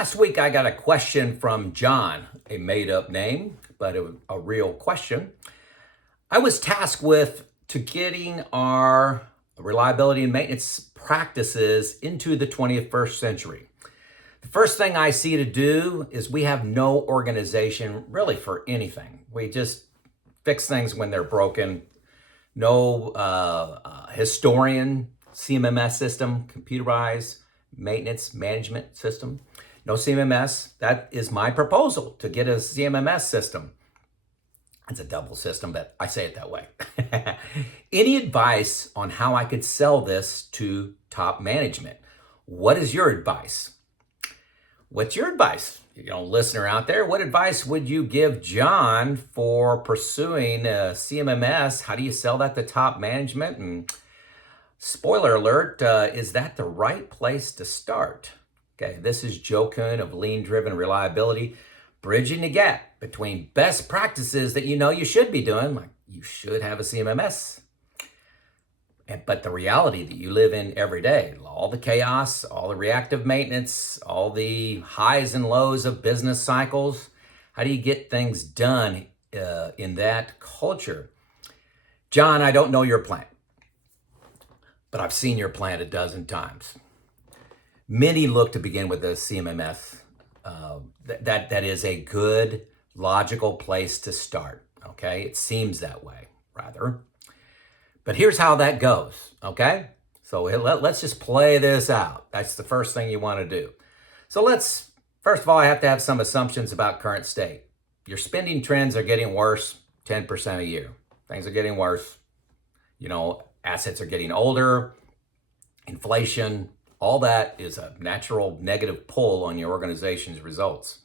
Last week, I got a question from John, a made-up name, but a real question. I was tasked with getting our reliability and maintenance practices into the 21st century. The first thing I see to do is we have no organization really for anything. We just fix things when they're broken. No historian, CMMS system, computerized maintenance management system. No CMMS. That is my proposal, to get a CMMS system. It's a double system, but I say it that way. Any advice on how I could sell this to top management? What is your advice? What's your advice? Listener out there, what advice would you give John for pursuing a CMMS? How do you sell that to top management? And spoiler alert, is that the right place to start? Okay, this is Joe Kuhn of Lean Driven Reliability, bridging the gap between best practices that you should be doing, like you should have a CMMS, but the reality that you live in every day, all the chaos, all the reactive maintenance, all the highs and lows of business cycles. How do you get things done in that culture? John, I don't know your plant, but I've seen your plant a dozen times. Many look to begin with a CMMS. That is a good, logical place to start, okay? It seems that way, rather. But here's how that goes, okay? So let's just play this out. That's the first thing you want to do. So first of all, I have to have some assumptions about current state. Your spending trends are getting worse 10% a year. Things are getting worse. Assets are getting older, inflation, all that is a natural negative pull on your organization's results.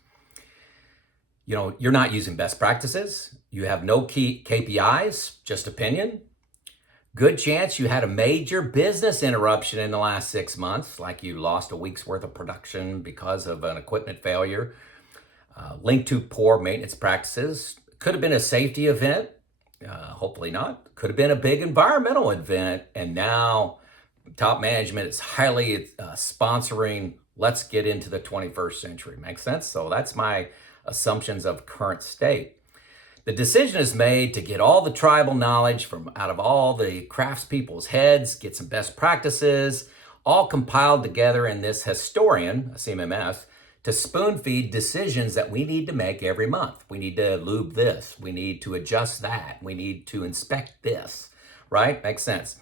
You're not using best practices. You have no key KPIs, just opinion. Good chance you had a major business interruption in the last 6 months, like you lost a week's worth of production because of an equipment failure, linked to poor maintenance practices. Could have been a safety event, hopefully not. Could have been a big environmental event, and now top management is highly sponsoring, let's get into the 21st century. Makes sense? So that's my assumptions of current state. The decision is made to get all the tribal knowledge from out of all the craftspeople's heads, get some best practices, all compiled together in this historian, a CMMS, to spoon feed decisions that we need to make every month. We need to lube this. We need to adjust that. We need to inspect this, right? Makes sense.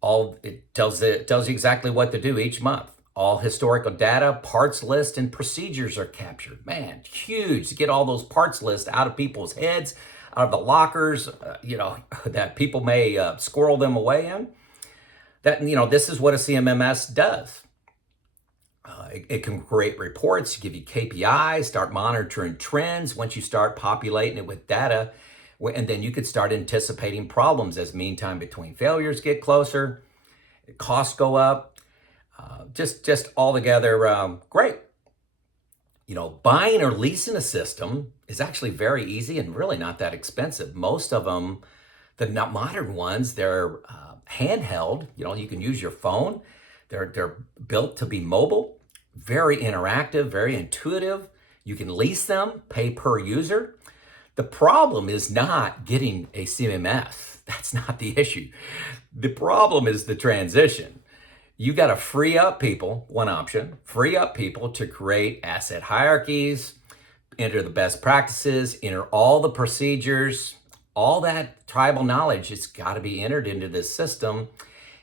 It tells you exactly what to do each month. All historical data, parts list, and procedures are captured. Man, huge to get all those parts lists out of people's heads, out of the lockers, that people may squirrel them away in. This is what a CMMS does. It can create reports, give you KPIs, start monitoring trends once you start populating it with data. And then you could start anticipating problems as mean time between failures get closer, costs go up, just altogether great. Buying or leasing a system is actually very easy and really not that expensive. Most of them, the not modern ones, they're handheld. You can use your phone. They're built to be mobile, very interactive, very intuitive. You can lease them, pay per user. The problem is not getting a CMMS. That's not the issue. The problem is the transition. You got to free up people, one option, free up people to create asset hierarchies, enter the best practices, enter all the procedures, all that tribal knowledge. It's got to be entered into this system.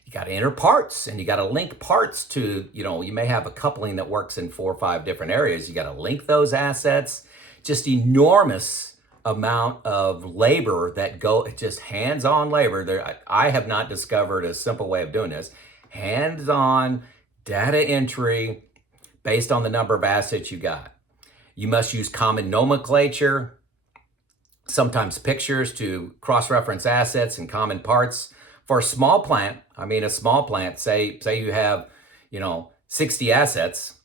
You got to enter parts, and you got to link parts to, you may have a coupling that works in 4 or 5 different areas. You got to link those assets. Just enormous amount of labor just hands-on labor. I have not discovered a simple way of doing this. Hands-on data entry based on the number of assets you got. You must use common nomenclature, sometimes pictures to cross-reference assets and common parts. For a small plant, say you have, 60 assets,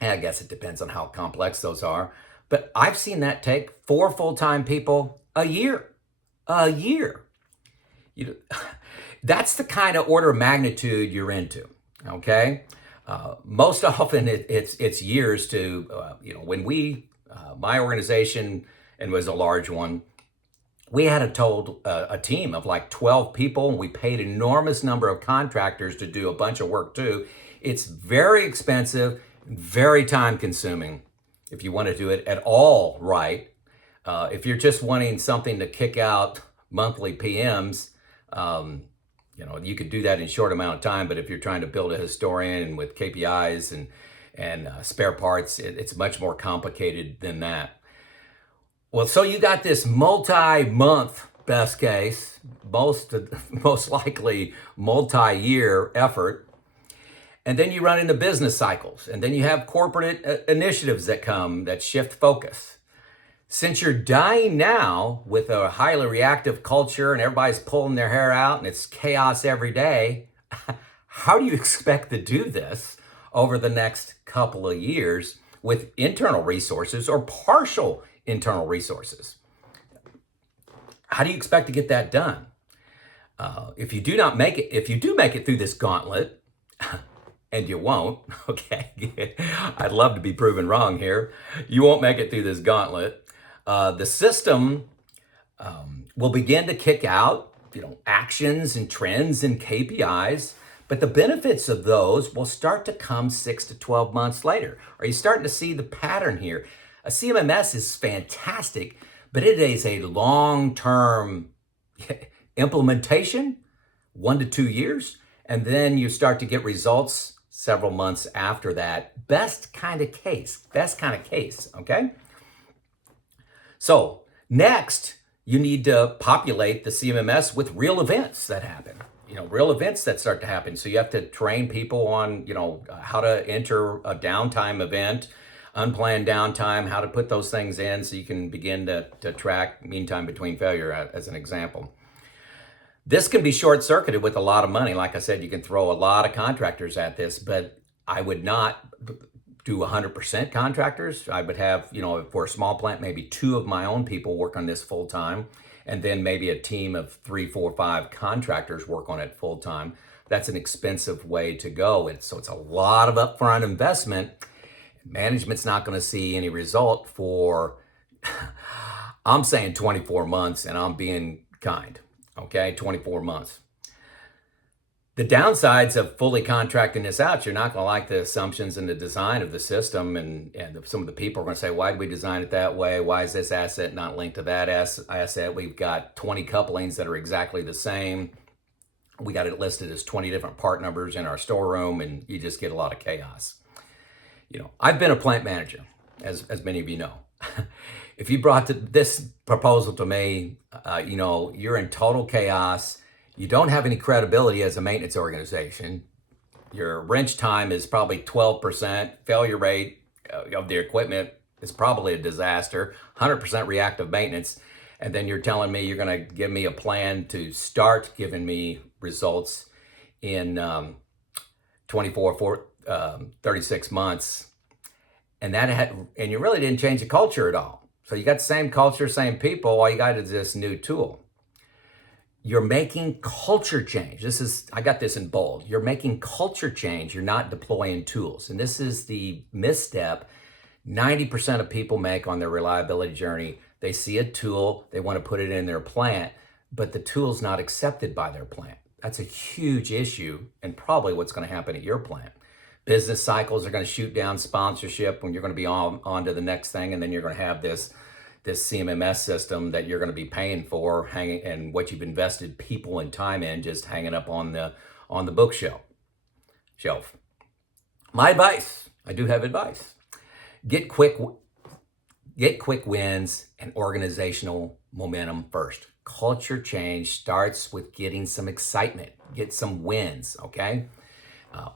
and I guess it depends on how complex those are. But I've seen that take 4 full-time people a year. That's the kind of order of magnitude you're into, okay? Most often it's years to, when my organization, and was a large one, we had a team of like 12 people, and we paid enormous number of contractors to do a bunch of work too. It's very expensive, very time consuming if you want to do it at all right. If you're just wanting something to kick out monthly PMs, you could do that in a short amount of time. But if you're trying to build a historian with KPIs and spare parts, it's much more complicated than that. Well, so you got this multi-month, best case, most likely multi-year effort. And then you run into business cycles, and then you have corporate initiatives that come that shift focus. Since you're dying now with a highly reactive culture and everybody's pulling their hair out and it's chaos every day, how do you expect to do this over the next couple of years with internal resources or partial internal resources? How do you expect to get that done? If you do make it through this gauntlet, and you won't, okay? I'd love to be proven wrong here. You won't make it through this gauntlet. The system will begin to kick out, actions and trends and KPIs, but the benefits of those will start to come 6 to 12 months later. Are you starting to see the pattern here? A CMMS is fantastic, but it is a long-term implementation, 1 to 2 years, and then you start to get results several months after that. Best kind of case, okay? So next, you need to populate the CMMS with real events that happen, real events that start to happen. So you have to train people on, how to enter a downtime event, unplanned downtime, how to put those things in so you can begin to track mean time between failure as an example. This can be short-circuited with a lot of money. Like I said, you can throw a lot of contractors at this, but I would not do 100% contractors. I would have, for a small plant, maybe 2 of my own people work on this full-time, and then maybe a team of 3, 4, 5 contractors work on it full-time. That's an expensive way to go. So it's a lot of upfront investment. Management's not going to see any result for, I'm saying 24 months, and I'm being kind. Okay, 24 months. The downsides of fully contracting this out, you're not going to like the assumptions and the design of the system, and some of the people are going to say, why did we design it that way? Why is this asset not linked to that asset? We've got 20 couplings that are exactly the same. We got it listed as 20 different part numbers in our storeroom, and you just get a lot of chaos. I've been a plant manager, as many of you know. If you brought this proposal to me, you're in total chaos. You don't have any credibility as a maintenance organization. Your wrench time is probably 12%. Failure rate of the equipment is probably a disaster. 100% reactive maintenance. And then you're telling me you're going to give me a plan to start giving me results in 36 months. And you really didn't change the culture at all. So you got the same culture, same people, all you got is this new tool. You're making culture change. I got this in bold. You're making culture change. You're not deploying tools. And this is the misstep 90% of people make on their reliability journey. They see a tool, they want to put it in their plant, but the tool's not accepted by their plant. That's a huge issue, and probably what's going to happen at your plant. Business cycles are going to shoot down sponsorship when you're going to be on to the next thing, and then you're going to have this CMMS system that you're going to be paying for, and what you've invested people and time in, just hanging up on the bookshelf. My advice, I do have advice. Get quick wins and organizational momentum first. Culture change starts with getting some excitement, get some wins, okay?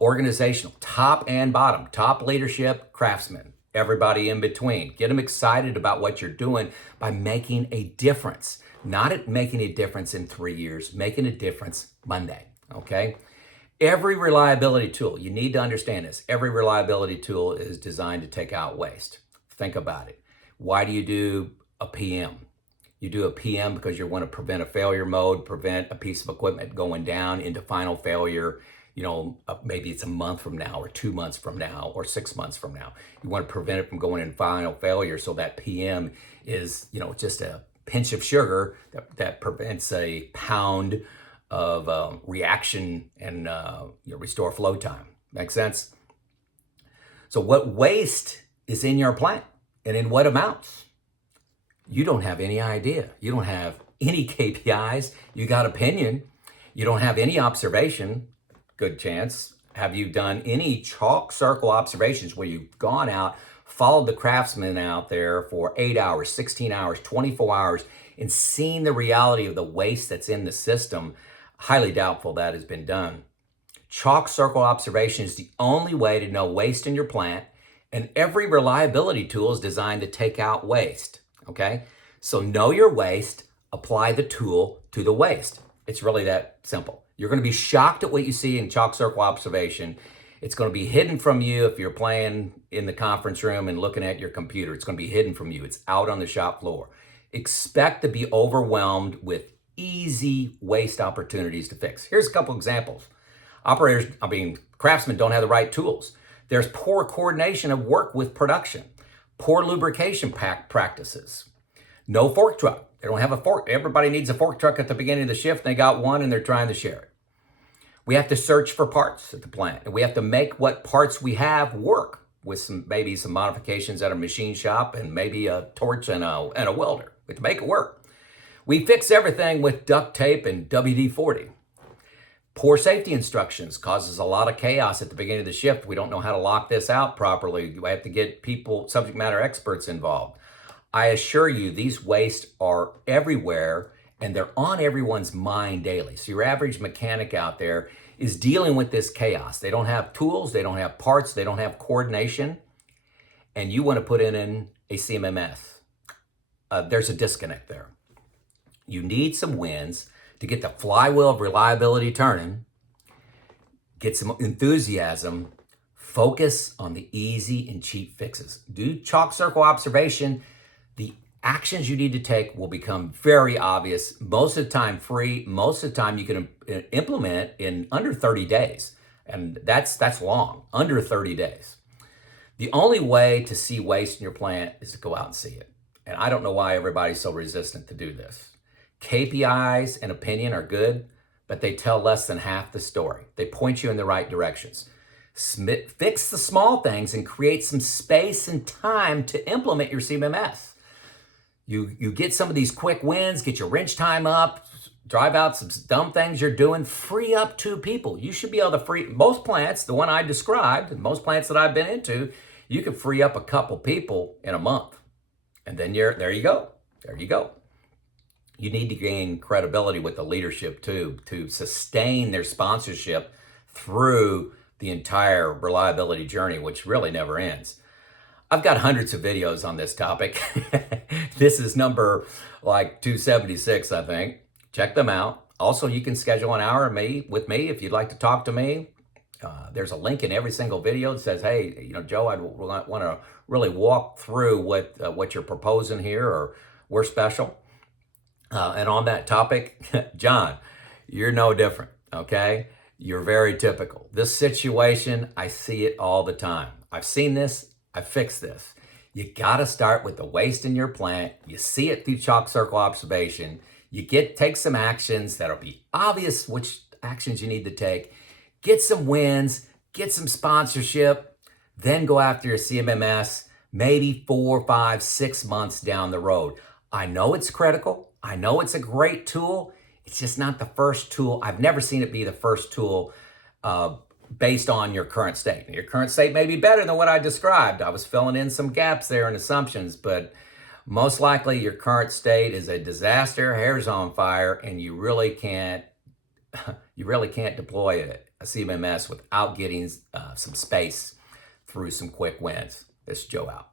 Organizational, top and bottom, top leadership, craftsmen, everybody in between. Get them excited about what you're doing by making a difference. Not making a difference in 3 years, making a difference Monday, okay? Every reliability tool, you need to understand this, every reliability tool is designed to take out waste. Think about it. Why do you do a PM? You do a PM because you want to prevent a failure mode, prevent a piece of equipment going down into final failure. maybe it's a month from now or 2 months from now or 6 months from now. You want to prevent it from going in final failure, so that PM is, just a pinch of sugar that prevents a pound of reaction and restore flow time. Make sense? So what waste is in your plant and in what amounts? You don't have any idea. You don't have any KPIs. You got opinion. You don't have any observation. Good chance. Have you done any chalk circle observations where you've gone out, followed the craftsman out there for 8 hours, 16 hours, 24 hours, and seen the reality of the waste that's in the system? Highly doubtful that has been done. Chalk circle observation is the only way to know waste in your plant, and every reliability tool is designed to take out waste, okay? So know your waste, apply the tool to the waste. It's really that simple. You're going to be shocked at what you see in chalk circle observation. It's going to be hidden from you if you're playing in the conference room and looking at your computer. It's going to be hidden from you. It's out on the shop floor. Expect to be overwhelmed with easy waste opportunities to fix. Here's a couple examples. Craftsmen don't have the right tools. There's poor coordination of work with production, poor lubrication practices, no fork truck. They don't have a fork. Everybody needs a fork truck at the beginning of the shift. They got one and they're trying to share it. We have to search for parts at the plant, and we have to make what parts we have work with maybe some modifications at a machine shop and maybe a torch and a welder. We have to make it work. We fix everything with duct tape and WD-40. Poor safety instructions causes a lot of chaos at the beginning of the shift. We don't know how to lock this out properly. We have to get people, subject matter experts involved. I assure you, these wastes are everywhere and they're on everyone's mind daily. So your average mechanic out there is dealing with this chaos. They don't have tools, they don't have parts, they don't have coordination, and you want to put in a CMMS. There's a disconnect there. You need some wins to get the flywheel of reliability turning, get some enthusiasm, focus on the easy and cheap fixes. Do chalk circle observation. The actions you need to take will become very obvious, most of the time free, most of the time you can implement in under 30 days. And that's long, under 30 days. The only way to see waste in your plant is to go out and see it. And I don't know why everybody's so resistant to do this. KPIs and opinion are good, but they tell less than half the story. They point you in the right directions. Fix the small things and create some space and time to implement your CMMS. You get some of these quick wins, get your wrench time up, drive out some dumb things you're doing, free up 2 people. You should be able to free, most plants, the one I described, most plants that I've been into, you can free up a couple people in a month. And then there you go. There you go. You need to gain credibility with the leadership too, to sustain their sponsorship through the entire reliability journey, which really never ends. I've got hundreds of videos on this topic. This is number 276, I think. Check them out. Also, you can schedule an hour with me if you'd like to talk to me. There's a link in every single video that says, hey, Joe, I want to really walk through what you're proposing here, or we're special. And on that topic, John, you're no different, okay? You're very typical. This situation, I see it all the time. I've seen this, I've fixed this. You gotta start with the waste in your plant. You see it through chalk circle observation. You take some actions that'll be obvious which actions you need to take. Get some wins, get some sponsorship, then go after your CMMS, maybe 4, 5, 6 months down the road. I know it's critical. I know it's a great tool. It's just not the first tool. I've never seen it be the first tool based on your current state. Your current state may be better than what I described. I was filling in some gaps there and assumptions, but most likely your current state is a disaster, hair's on fire, and you really can't deploy a CMMS without getting some space through some quick wins. This is Joe out.